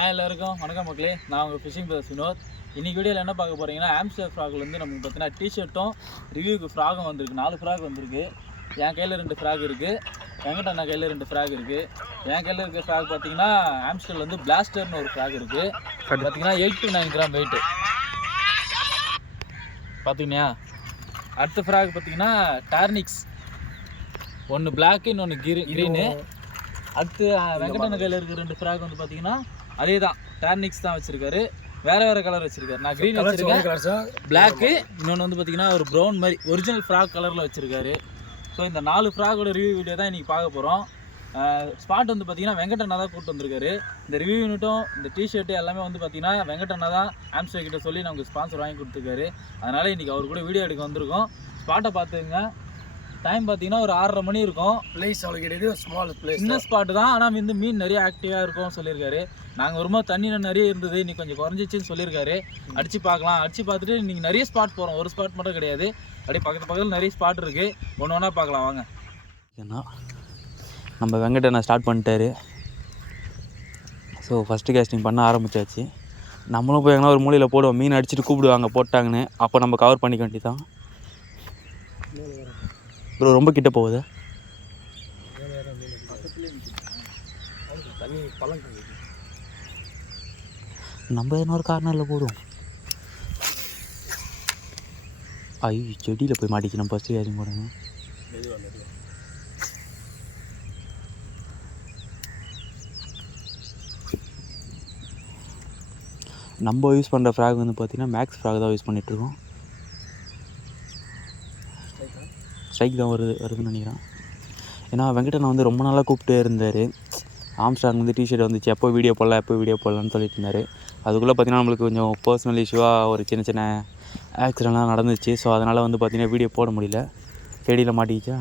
Hi எல்லாருக்கும் வணக்கம் மக்களே. நான் உங்கள் ஃபிஷிங் ப்ரதர்ஸ் வினோத். இன்றைக்கி வீடியோவில் என்ன பார்க்க போகிறீங்கன்னா, ஆம்ஸ்டர் ஃப்ராக்லேருந்து நமக்கு பார்த்தீங்கன்னா டிஷர்ட்டும் ரிவ்யூக்கு ஃப்ராகும் வந்திருக்கு. 4 ஃப்ராக் வந்திருக்கு. என் கையில் 2 ஃப்ராக் இருக்குது, வெங்கட் அண்ணா கையில் 2 ஃப்ராக் இருக்குது. என் கையில் இருக்க ஃப்ராக் பார்த்தீங்கன்னா ஆம்ஸ்டரில் வந்து பிளாஸ்டர்னு ஒரு ஃப்ராக் இருக்குது. பார்த்தீங்கன்னா 8 to 9 கிராம் வெயிட்டு பார்த்தீங்கன்னா. அடுத்த ஃப்ராக் பார்த்தீங்கன்னா டார்னிக்ஸ், ஒன்று பிளாக்கு இன்னொன்று க்ரீனு. அடுத்து வெங்கடண்ண கையில் இருக்கிற 2 ஃப்ராக் வந்து பார்த்தீங்கன்னா அதே தான், டார்னிக்ஸ் தான் வச்சுருக்காரு. வேறு கலர் வச்சுருக்காரு. நான் க்ரீன் வச்சுருக்கேன், பிளாக்கு. இன்னொன்று வந்து பார்த்தீங்கன்னா ஒரு ப்ரௌன் மாதிரி ஒரிஜினல் ஃப்ராக் கலரில் வச்சுருக்காரு. ஸோ இந்த 4 ஃப்ராகோட ரிவ்யூ வீடியோ தான் இன்றைக்கி பார்க்க போகிறோம். ஸ்பாட் வந்து பார்த்தீங்கன்னா வெங்கடண்ணா தான் கூப்பிட்டு வந்திருக்காரு. இந்த ரிவ்யூ யூனிட்டும் இந்த டிஷர்ட்டு எல்லாமே வந்து பார்த்தீங்கன்னா வெங்கடண்ணா தான் ஆம்ஸ்டர் கிட்ட சொல்லி நமக்கு ஸ்பான்சர் வாங்கி கொடுத்துருக்காரு. அதனால் இன்றைக்கி அவர் கூட வீடியோ எடுக்க வந்திருக்கோம். ஸ்பாட்டை பார்த்துங்க. டைம் பார்த்தீங்கன்னா ஒரு 6:30 மணி இருக்கும். பிளேஸ் அவ்வளோ கிடையாது, ஸ்மால் பிளேஸ், சின்ன ஸ்பாட்டு தான். ஆனால் வந்து மீன் நிறைய ஆக்டிவாக இருக்கும் சொல்லியிருக்காரு. நாங்கள் வரும்போது தண்ணி நிறைய இருந்தது, இன்னைக்கு கொஞ்சம் குறைஞ்சிச்சின்னு சொல்லியிருக்காரு. அடித்து பார்க்கலாம். அடித்து பார்த்துட்டு இன்றைக்கி நிறைய ஸ்பாட் போகிறோம், ஒரு ஸ்பாட் மட்டும் கிடையாது. அப்படியே பக்கத்தில் நிறைய ஸ்பாட் இருக்குது. ஒன்று ஒன்றா பார்க்கலாம் வாங்க. ஏன்னா நம்ம வெங்கடண்ணா ஸ்டார்ட் பண்ணிட்டாரு. ஸோ ஃபஸ்ட்டு கேஸ்டிங் பண்ண ஆரம்பித்தாச்சு. நம்மளும் போய் எங்கன்னா ஒரு மூலையில் போடுவோம், மீன் அடிச்சுட்டு கூப்பிடுவாங்க போட்டாங்கன்னு. அப்போ நம்ம கவர் பண்ணிக்க வேண்டியதான். ப்ரோ ரொம்ப கிட்ட போகுது. நம்ம இன்னொரு கார்னரில் போடுவோம். ஐயோ செடியில் போய் மாட்டிச்சு. நம்ம ஃபஸ்ட்டு கேரிங் போடுங்க. நம்ம யூஸ் பண்ணுற ஃப்ராக் வந்து பார்த்திங்கன்னா மேக்ஸ் ஃப்ராக் தான் யூஸ் பண்ணிகிட்ருக்கோம். ஸ்ட்ரைக் தான் வருதுன்னு நினைக்கிறேன். ஏன்னா வெங்கடண்ணா வந்து ரொம்ப நாளாக கூப்பிட்டே இருந்தார். ஆம்ஸ்டார் வந்து டிஷர்ட் வந்துச்சு, எப்போ வீடியோ போடலான்னு சொல்லிட்டு இருந்தார். அதுக்குள்ளே பார்த்திங்கன்னா நம்மளுக்கு கொஞ்சம் பர்சனல் இஷ்யூவாக ஒரு சின்ன ஆக்சிடெண்ட்லாம் நடந்துச்சு. ஸோ அதனால் வந்து பார்த்திங்கன்னா வீடியோ போட முடியல. செடியில் மாட்டிக்கிச்சா.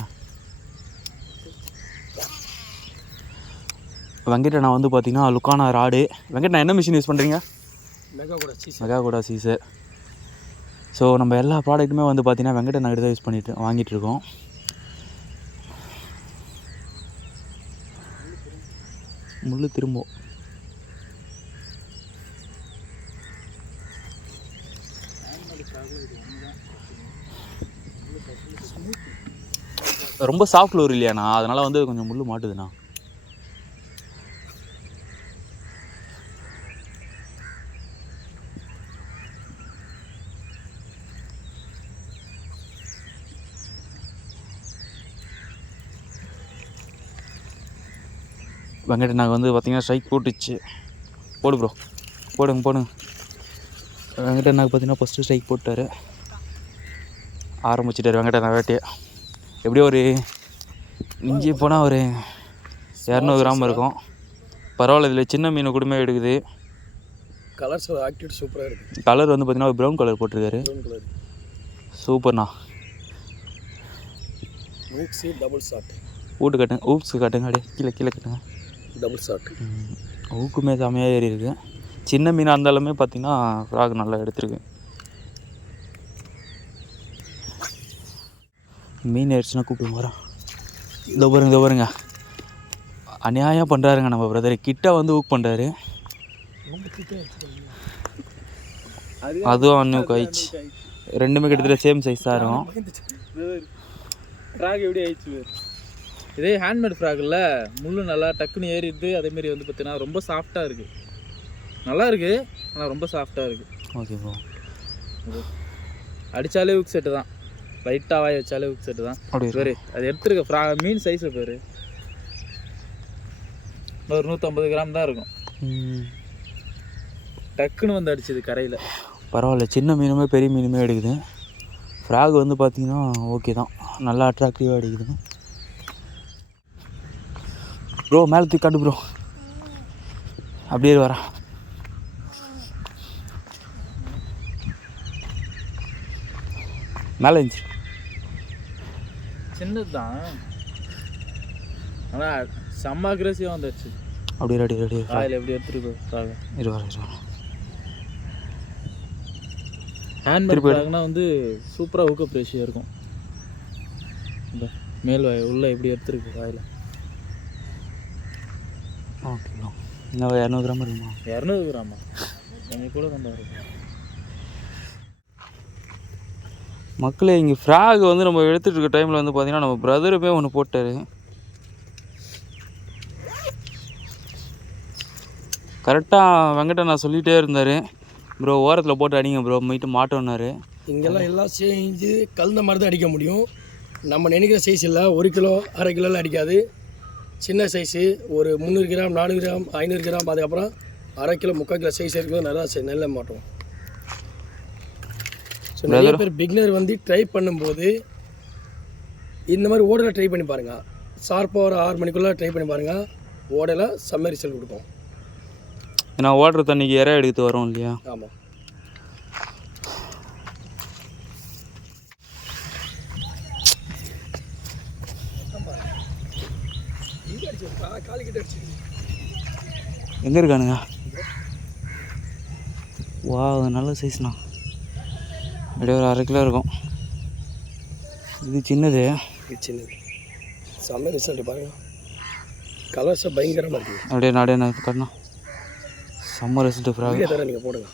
வெங்கடண்ணா வந்து பார்த்திங்கன்னா லுக்கானா ராடு. வெங்கடண்ணா என்ன மிஷின் யூஸ் பண்ணுறீங்க? மெகா கூட சீசர். ஸோ நம்ம எல்லா ப்ராடக்ட்டுமே வந்து பார்த்திங்கன்னா வெங்கடண்ணா கிட்ட தான் யூஸ் வாங்கிட்டுருக்கோம். முள் திரும்ப ரொம்ப சாஃப்ட் லோர் இல்லையாண்ணா, அதனால் வந்து கொஞ்சம் முள் மாட்டுதுண்ணா. வெங்கடண்ணாக்கு வந்து பார்த்திங்கன்னா ஸ்ட்ரைக் போட்டுச்சு. போடு ப்ரோ, போடுங்க. வெங்கடண்ணாக்கு பார்த்திங்கன்னா ஃபஸ்ட்டு ஸ்ட்ரைக் போட்டார், ஆரம்பிச்சிட்டார் வெங்கடண்ணா வேட்டையை. எப்படியும் ஒரு மிஞ்சி போனால் ஒரு 200 கிராம் இருக்கும். பரவாயில்ல, இதில் சின்ன மீன் கூடமே எடுக்குது. கலர்ஸ் ஆக்டிவிட்டி சூப்பராக இருக்குது. கலர் வந்து பார்த்திங்கன்னா ஒரு ப்ரௌன் கலர் போட்டிருக்காரு. சூப்பர்ண்ணா. ஊக்ஸி டபுள் ஷாட் ஊட்டு கட்டுங்க, ஊப்ஸு கட்டுங்க. அப்படியே கீழே கட்டுங்க. டபுள் ஷாட் ஊக்குமே செமையாக ஏறி இருக்குது. சின்ன மீனாக இருந்தாலுமே பார்த்திங்கன்னா ஃப்ராக் நல்லா எடுத்துருக்கு. மீன் ஆயிடுச்சுன்னா கூப்பிட்டு வரோம். இதோ பாருங்க அநியாயம் பண்ணுறாருங்க நம்ம பிரதர். கிட்ட வந்து ஊக் பண்ணுறாரு. அதுவும் அன்னுக்கு ஆயிடுச்சு. ரெண்டுமே கிட்டத்தட்ட சேம் சைஸ் தான் இருக்கும். ஃப்ராக் எப்படி ஆயிடுச்சு? இதே ஹேண்ட்மேட் ஃப்ராக் இல்லை, முள் நல்லா டக்குன்னு ஏறிடுது. அதேமாரி வந்து பார்த்தீங்கன்னா ரொம்ப சாஃப்டாக இருக்குது. நல்லா இருக்குது, ஆனால் ரொம்ப சாஃப்டாக இருக்குது. Okay bro. அடித்தாலே ஊக் செட்டு தான், லைட்டாக வாய் வச்சாலே ஊக் செட்டு தான். அப்படி பேர் அது எடுத்துருக்க மீன் சைஸில் பேர் ஒரு 150 கிராம் தான் இருக்கும். டக்குன்னு வந்து அடிச்சுது கரையில். பரவாயில்ல, சின்ன மீனுமே பெரிய மீனுமே எடுக்குது. ஃப்ராக் வந்து பார்த்திங்கன்னா ஓகே தான், நல்லா அட்ராக்டிவாக அடிக்குது. ப்ரோ மேலே தூக்கி காட்டு ப்ரோ. அப்படியே வரா. மேலே இருந்துச்சு. சின்னது தான், ஆனால் செம்ம அக்ரெசிவாக வந்துடுச்சு. அப்படியே ரெடி காயில் எப்படி எடுத்துருக்கு. இருவா ஹேண்ட்மேட் ஃப்ராக்னா வந்து சூப்பராக ஊக்கப் ரேஷியோ இருக்கும். இந்த மேல் வாய் உள்ளே எப்படி எடுத்துருக்கு காயில். ஓகே. இன்னும் 200 கிராம் இருக்குமா? 200 கிராமா? கொஞ்சம் கூட கொண்டு வரும். மக்களே இங்கே ஃப்ராக் வந்து நம்ம எடுத்துகிட்டு இருக்க டைமில் வந்து பார்த்திங்கன்னா நம்ம பிரதருமே ஒன்று போட்டார். கரெக்டாக வெங்கட்ட நான் சொல்லிகிட்டே இருந்தார், ப்ரோ ஓரத்தில் போட்டு அடிங்க ப்ரோ மீட்டு மாட்டோன்னாரு. இங்கெல்லாம் எல்லாம் செஞ்சு கலந்த மாதிரி தான் அடிக்க முடியும். நம்ம நினைக்கிற சைஸ் இல்லை. 1 கிலோ 1/2 கிலோலாம் அடிக்காது. சின்ன சைஸு ஒரு 300 கிராம் 400 கிராம் 500 கிராம் அதுக்கப்புறம் 1/2 கிலோ 3/4 கிலோ சைஸ் இருக்கும். நல்லா நெல்ல மாட்டோம். ஸோ நிறைய பேர் பிகினர் வந்து ட்ரை பண்ணும்போது இந்த மாதிரி ஓடலை ட்ரை பண்ணி பாருங்கள். ஷார்ப்பாக ஒரு 6 மணிக்குள்ளே ட்ரை பண்ணி பாருங்கள். ஓடலை செம்ம ரிசல்ட் கொடுக்கும். ஏன்னா ஓடுற தண்ணிக்கு இறை எடுத்து வரும் இல்லையா? ஆமாம். எங்கே இருக்கானுங்க? வா நல்ல சைஸ்ண்ணா. அப்படியே ஒரு 1/2 கிலோ இருக்கும். இது சின்னது. இது சின்னது. செம்ம ரிசல்ட் பாருங்கள். கலர்ஸை பயங்கரமாக இருக்குது. அப்படியே நான் கண்ணா செம்ம ரிசல்ட் ஃப்ராக். தர நீங்கள் போடுங்க.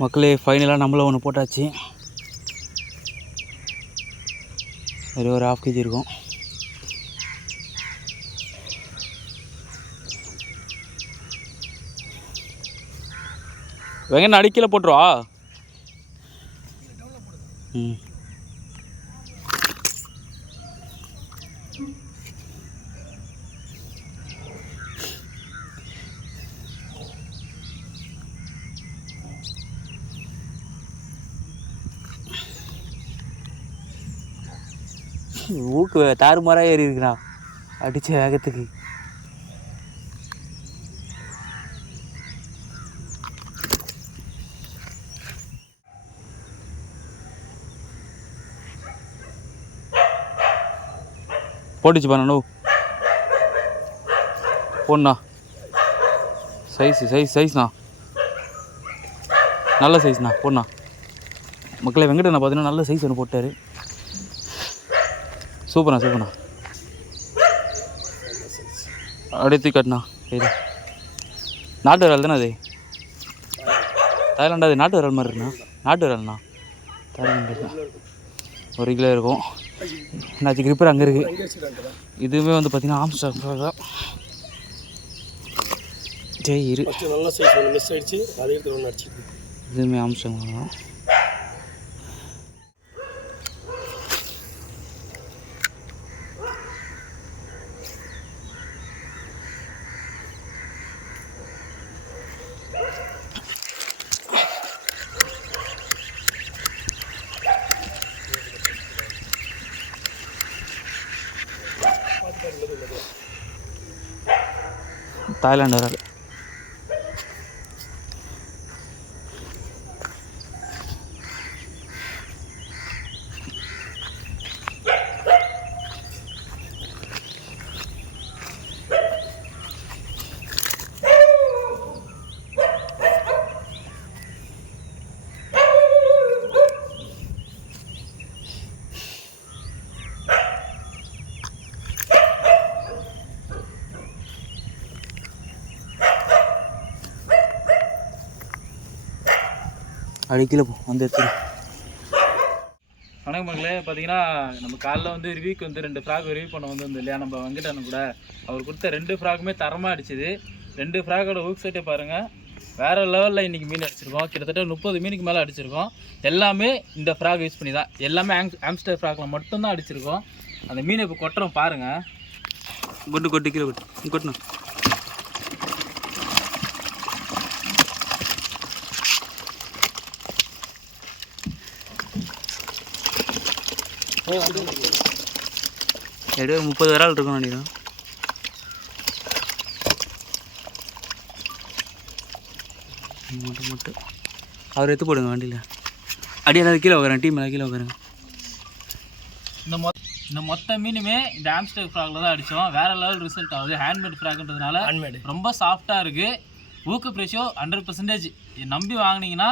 மக்களே ஃபைனலாக நம்மளும் ஒன்று போட்டாச்சு. ஒரு 1/2 kg இருக்கும். வெங்கண்ணா அடிக்கல போட்டுருவா. ம் ஊக்கு தாறுமாறாக ஏறி இருக்குண்ணா அடித்த வேகத்துக்கு. போட்டுச்சு பண்ணு போண்ணா. சைஸ்ண்ணா நல்ல சைஸ்ண்ணா போண்ணா. மக்களை வெங்கடண்ணா பார்த்தீங்கன்னா நல்ல சைஸ் ஒன்று போட்டார். சூப்பர்ண்ணா. அப்படியே தூக்கி காட்டுண்ணா. இது நாட்டு விரால் தானே? அது தாய்லாண்டா? அது நாட்டு விரால் மாதிரி இருக்குண்ணா. நாட்டு விரால்ண்ணா. தாய்லாண்டு 1 கிலோ இருக்கும். என்னாச்சு கிரிப்பர் அங்கே இருக்குது. இதுவுமே வந்து பார்த்திங்கன்னா ஆம்ஸ்டாங் தான். இரு நல்ல சைஸ் ஒன்று மிஸ் ஆகிடுச்சு. அதே இடத்துல ஒன்று அடிச்சிருக்கு. இதுவுமே ஆம்ஸ்டாங் தான். தாய்லாண்டு வராது. அடிக்கல வந்து எடுத்துரு. வணக்கம் மக்களே. பார்த்தீங்கன்னா நம்ம காலைல வந்து ரிவ்யூக்கு வந்து 2 ஃப்ராக் ரிவ்யூ பண்ண வந்து இல்லையா நம்ம வெங்கடண்ணன் கூட. அவர் கொடுத்த 2 ஃப்ராக்குமே தரமாக அடிச்சுது. 2 ஃப்ராக்கோட ஊக் செட்டை பாருங்கள். வேறு லெவலில் இன்றைக்கி மீன் அடிச்சிருக்கோம். கிட்டத்தட்ட 30 மீனுக்கு மேலே அடிச்சிருக்கோம். எல்லாமே இந்த ஃப்ராக் யூஸ் பண்ணி தான். எல்லாமே ஆம்ஸ்டர் ஃப்ராக்கில் மட்டும்தான் அடிச்சிருக்கோம். அந்த மீனை இப்போ கொட்டுறோம் பாருங்கள். கொட்டு கீழே கொட்டணும். எப்படியும் 30 விரால் இருக்கும்னு நினைக்கிறேன். மட்டும் அவர் எடுத்து போடுங்க வண்டியில். அடி எல்லாரும் கீழே உட்காரன், டீம் எல்லாம் கீழே உட்காருங்க. இந்த மொத்த மீனுமே இந்த ஆம்ஸ்டர் ஃப்ராகில் தான் அடித்தோம். வேறு லெவல் ரிசல்ட் ஆகுது. ஹேண்ட்மேட் ஃப்ராக்ன்றதுனால ரொம்ப சாஃப்டாக இருக்குது. ஊக்கு ரேஷியோ 100%. நம்பி வாங்கினீங்கன்னா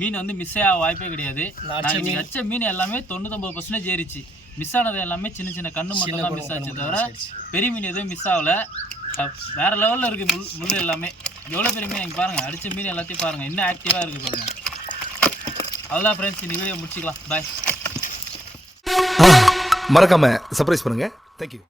மீன் வந்து மிஸ் ஆக வாய்ப்பே கிடையாது. நாங்கள் வச்ச மீன் எல்லாமே 99% ஏறிச்சு. மிஸ் ஆனது எல்லாமே சின்ன சின்ன கண்ணு மட்டும் தான் மிஸ் ஆச்சு, தவிர பெரிய மீன் எதுவும் மிஸ் ஆகலை. வேறு லெவலில் இருக்குது முள் எல்லாமே. எவ்வளோ பெரிய மீன் நீங்கள் பாருங்கள், அடித்த மீன் எல்லாத்தையும் பாருங்கள், இன்னும் ஆக்டிவாக இருக்குது பாருங்கள். அவ்வளோதான் ஃப்ரெண்ட்ஸ், இந்த வீடியோ முடிச்சிக்கலாம். பாய். மறக்காம சர்ப்ரைஸ் பண்ணுங்க. தேங்க்யூ.